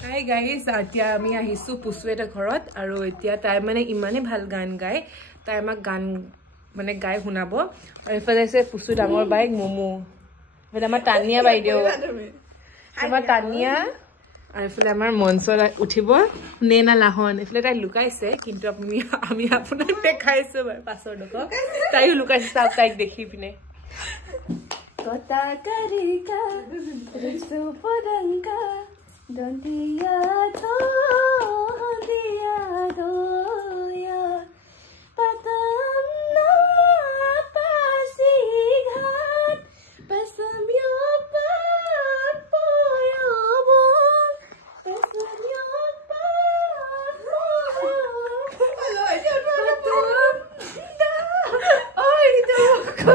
Hi guys, এতিয়া আমি আহিছো পুসুৱেটা ঘৰত আৰু এতিয়া তাই মানে ইমানে ভাল গান গায় তাই আমাক গান মানে গাই শুনাব আৰু ইফালে আছে পুসু ডাঙৰ বাইক মমো এফালে আমাৰ তানিয়া বাইদেউ আমাৰ তানিয়া আৰু ইফালে আমাৰ মঞ্চত উঠিব নেনা লাহন ইফালে তাই লুকাইছে কিন্তু আমি আপোনাক দেখাইছো পাছৰ লোক তাইও লুকাইছে চাওক তাইক দেখি পিনে কটা কৰিকা ৰিসু পৰংকা Don't dia do ya patam na pasighat pasamyo pat poyo bon pasamyo pat poyo hello patam da oi do ko